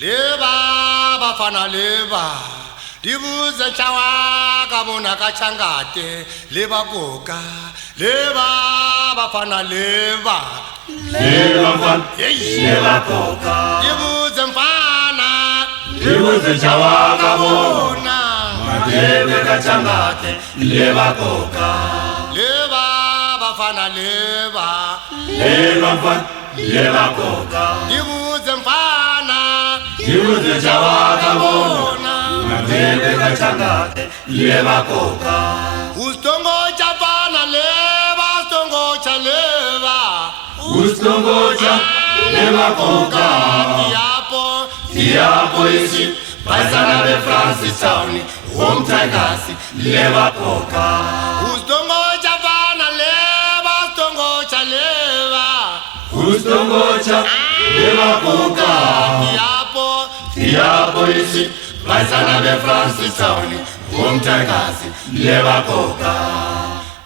Leva bafana leva dibuze chawa kabona kachangate leva koka leva bafana leva mfana leva koka dibuze mfana dibuze chawa kabona leva kachangate leva koka leva bafana leva mfana leva koka dibuze mfana dibuze chawa kabona leva kachangate leva koka ustongo chafana leva ustongo cha leva ustongocha leva koka tiapo isi paisana be Francis Town home tigers leva koka ustongo chafana leva ustongo cha leva ustongocha leva koka tiapo isi paisana be Francis Town home tigers leva koka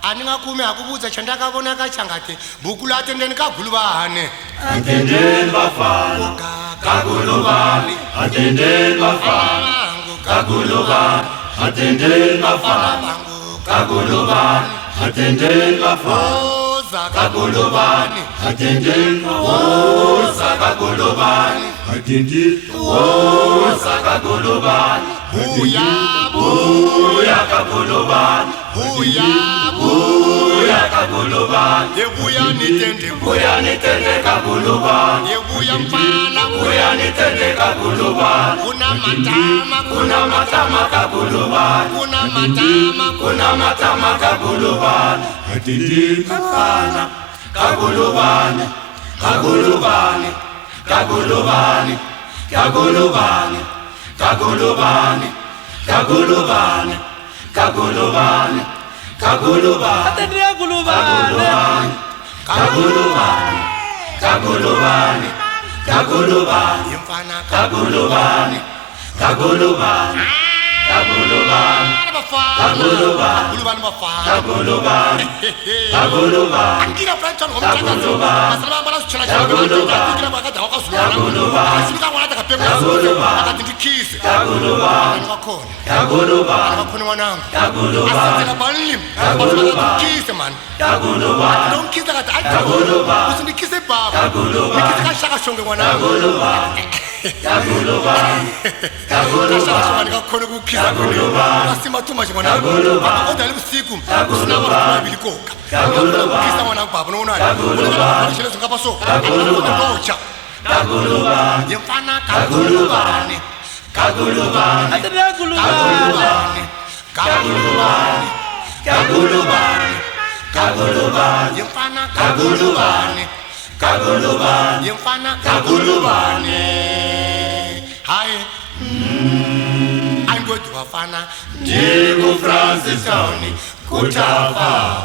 andingakume akubuza chandakavona kachangate bhuku latendeni kaguluvane atendeni vafana kaguluvani atendeni vafana kaguluvani atendeni vafana kaguluvani atendeni vafana kaguluvani atendeni oza kaguluvani atendeni oza kaguluvani buya kaguluvani buya kaguluvani yebuya nitende kaguluvani yebuya mfana buya nitende kaguluvani kuna matama kaguluvani kuna matama kaguluvani atendeni mfana kaguluvani kaguluvani kaguluvani kaguluvani kaguluvani kaguluvani kaguluvani kaguluvani kaguluvani kaguluvani kaguluvani kaguluvani mfana kaguluvani kaguluvani kaguluvani kaguluvani bafana kaguluvani kaguluvani angina planton ngomthandazo masalabala sichela chakula ngina bakada wakazulana simika ngwana kapemla akati ndikhise kaguluvani ngakhona kaguluvani ngakhona mwanangu kaguluvani asenzela balim bakhise man kaguluvani donkhisa kade ayikaguluvani usindikhise baba nikhise kashaka shonge mwanangu kaguluvani kaguluvani ngakhona ukukhisa asimathuma nje mwanangu kodwa lebusiku usinaba biliko kaguluvani mwanangu baba nonani kaguluvani shele zingapha so ngocha kaguluvani yemfana kaguluvani kaguluvani kaguluvani kaguluvani kaguluvani kaguluvani yemfana kaguluvani kaguluvani yemfana kaguluvani hayi angodi wafana Diego Francis Town kutafa